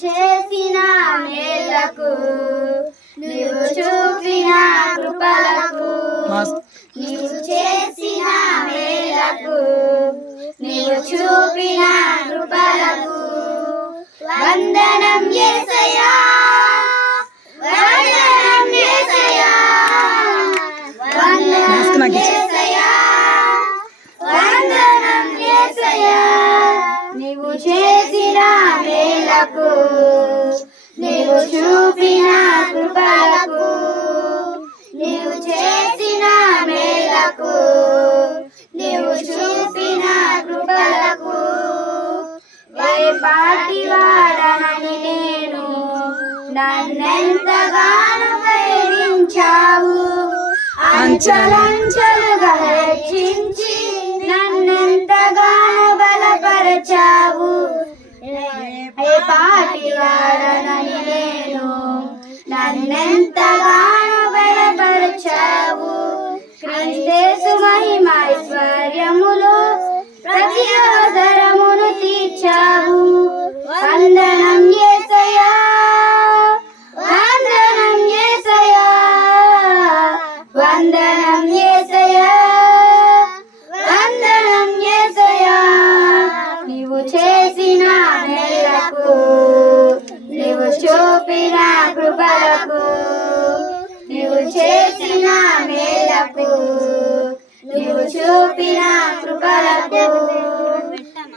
చేసిన మేలకు నీవు చూపిన కృపలకు నీవు చేసిన మేలకు నీవు చూపిన కృపలకు వందనం యేసయ్యా వందనం యేసయ్యా వందనం యేసయ్యా వందనం యేసయ్యా నీవు చేసిన మేలకు నీవు చూపిన కృపలకు నీవు చేసిన మేలకు నీవు చూపిన కృపలకు పాటి వాడనని నేను నన్నెంతగానో ప్రేమించావు అంచలంచలుగా హెచ్చించి నన్నెంతగానో బలపరచావు పాటి వాడనని నేను నన్నెంతగానో బలపరచావు క్రీస్తు మహిమైశ్వర్యములో ప్రతి అవసరమును తీర్చావు వందనం యేసయ్యా వందనం యేసయ్యా వందనం యేసయ్యా వందనం యేసయ్యా నీవు చేసిన మేలకు నీవు చూపిన కృపలకు నీవు చేసిన మేలకు నీవు చూపిన కృపలకు